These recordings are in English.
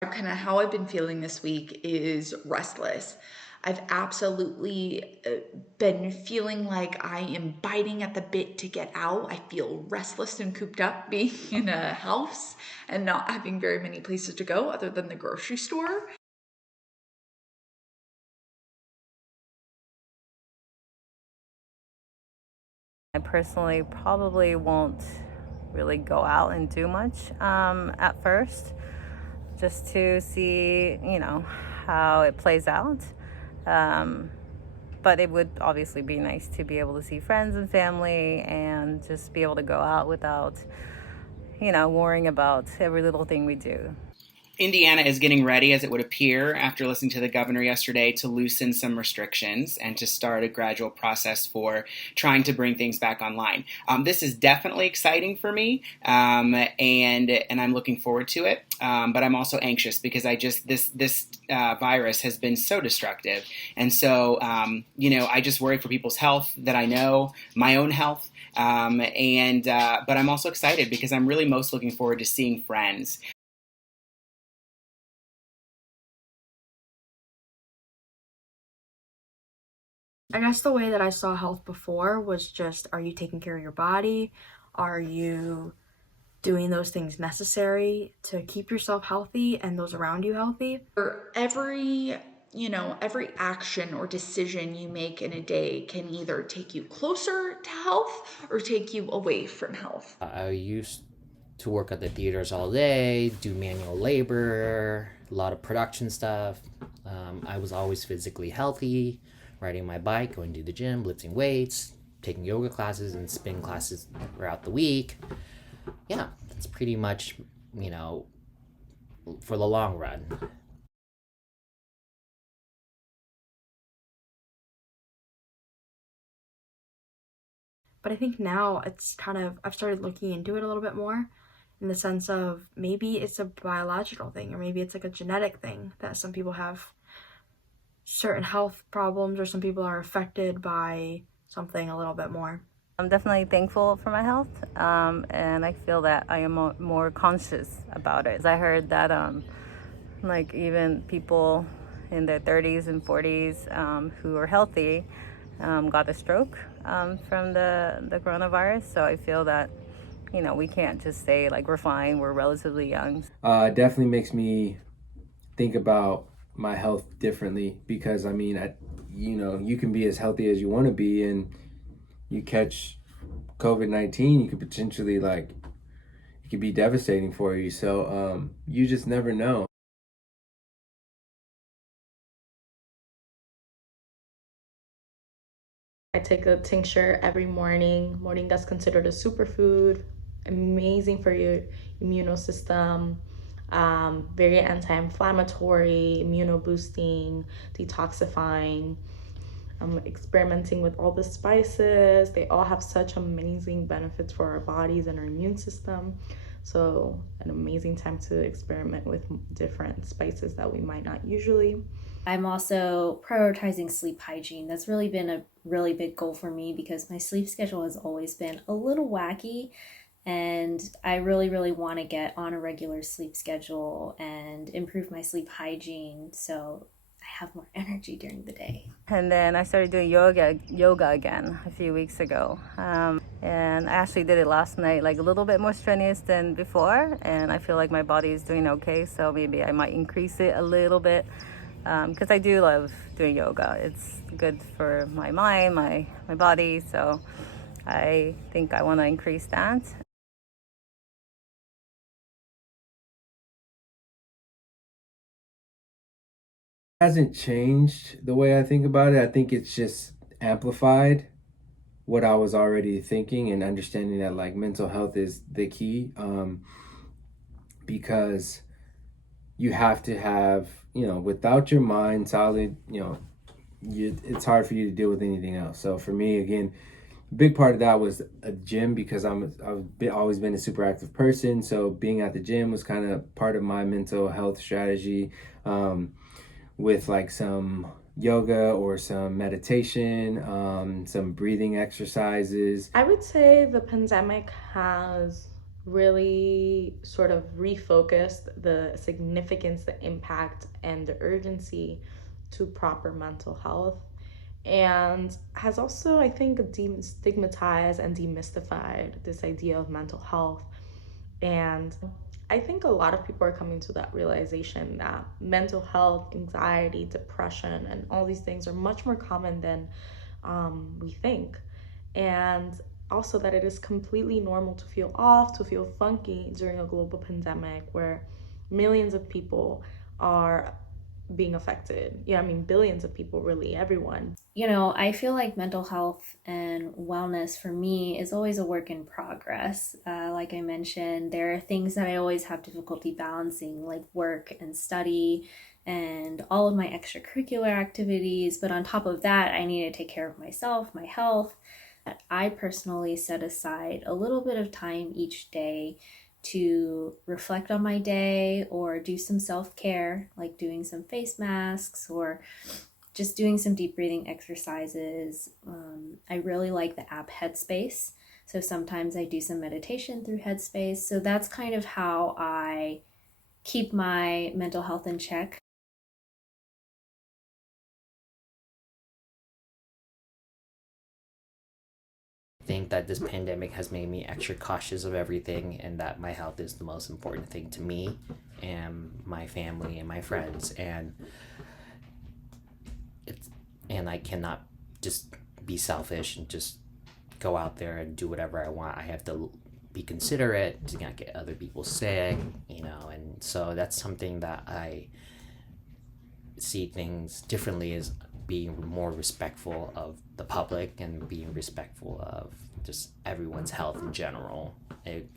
Kind of how I've been feeling this week is restless. I've absolutely been feeling like I am biting at the bit to get out. I feel restless and cooped up being in a house and not having very many places to go other than the grocery store. I personally probably won't really go out and do much at first, just to see, how it plays out. Um, but it would obviously be nice to be able to see friends and family and just be able to go out without, worrying about every little thing we do. Indiana is getting ready, as it would appear, after listening to the governor yesterday, to loosen some restrictions and to start a gradual process for trying to bring things back online. This is definitely exciting for me, and I'm looking forward to it. But I'm also anxious because this virus has been so destructive, and so I just worry for people's health that I know, my own health. But I'm also excited because I'm really most looking forward to seeing friends. I guess the way that I saw health before was just, are you taking care of your body? Are you doing those things necessary to keep yourself healthy and those around you healthy? For every action or decision you make in a day can either take you closer to health or take you away from health. I used to work at the theaters all day, do manual labor, a lot of production stuff. I was always physically healthy, riding my bike, going to the gym, lifting weights, taking yoga classes and spin classes throughout the week. Yeah, that's pretty much, you know, for the long run. But I think now it's kind of, I've started looking into it a little bit more in the sense of maybe it's a biological thing or maybe it's like a genetic thing that some people have certain health problems or some people are affected by something a little bit more. I'm definitely thankful for my health, and I feel that I am more conscious about it. I heard that, like, even people in their 30s and 40s who are healthy got a stroke from the coronavirus. So I feel that, we can't just say, like, we're fine, we're relatively young. It definitely makes me think about my health differently because I mean, you can be as healthy as you want to be, and you catch COVID-19, you could potentially it could be devastating for you. So you just never know. I take a tincture every morning. Morning that's considered a superfood, amazing for your immune system, very anti-inflammatory, immunoboosting, detoxifying. I'm experimenting with all the spices. They all have such amazing benefits for our bodies and our immune system. So an amazing time to experiment with different spices that we might not usually. I'm also prioritizing sleep hygiene. That's really been a really big goal for me because my sleep schedule has always been a little wacky, and I really, really want to get on a regular sleep schedule and improve my sleep hygiene so I have more energy during the day. And then I started doing yoga again a few weeks ago. And I actually did it last night, like a little bit more strenuous than before. And I feel like my body is doing okay. So maybe I might increase it a little bit because I do love doing yoga. It's good for my mind, my body. So I think I want to increase that. Hasn't changed the way I think about it. I think it's just amplified what I was already thinking and understanding that mental health is the key, because you have to have, without your mind solid, it's hard for you to deal with anything else. So for me, again, a big part of that was a gym because always been a super active person. So being at the gym was kind of part of my mental health strategy, with some yoga or some meditation, some breathing exercises. I would say the pandemic has really sort of refocused the significance, the impact, and the urgency to proper mental health, and has also, I think, destigmatized and demystified this idea of mental health. And I think a lot of people are coming to that realization that mental health, anxiety, depression, and all these things are much more common than we think. And also that it is completely normal to feel off, to feel funky during a global pandemic where millions of people are being affected. Yeah, I mean, billions of people, really, everyone. I feel like mental health and wellness for me is always a work in progress. Like I mentioned, there are things that I always have difficulty balancing, like work and study and all of my extracurricular activities. But on top of that, I need to take care of myself, my health. I personally set aside a little bit of time each day to reflect on my day or do some self care, like doing some face masks or just doing some deep breathing exercises. I really like the app Headspace. So sometimes I do some meditation through Headspace. So that's kind of how I keep my mental health in check. I think that this pandemic has made me extra cautious of everything, and that my health is the most important thing to me and my family and my friends. It's and I cannot just be selfish and just go out there and do whatever I want. I have to be considerate to not get other people sick, and so that's something that I see things differently, as being more respectful of the public and being respectful of just everyone's health in general,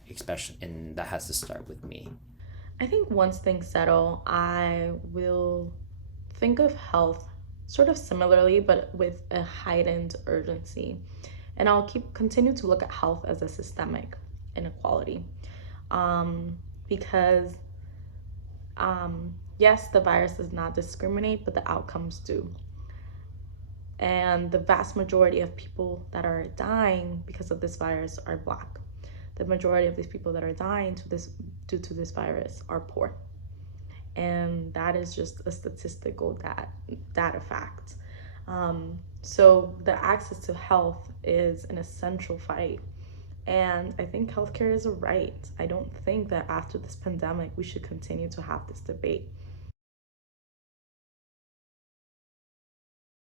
especially, and that has to start with me. I think once things settle, I will think of health sort of similarly, but with a heightened urgency. And I'll continue to look at health as a systemic inequality. Because yes, the virus does not discriminate, but the outcomes do. And the vast majority of people that are dying because of this virus are Black. The majority of these people that are dying due to this virus are poor. And that is just a statistical data fact. So the access to health is an essential fight. And I think healthcare is a right. I don't think that after this pandemic, we should continue to have this debate.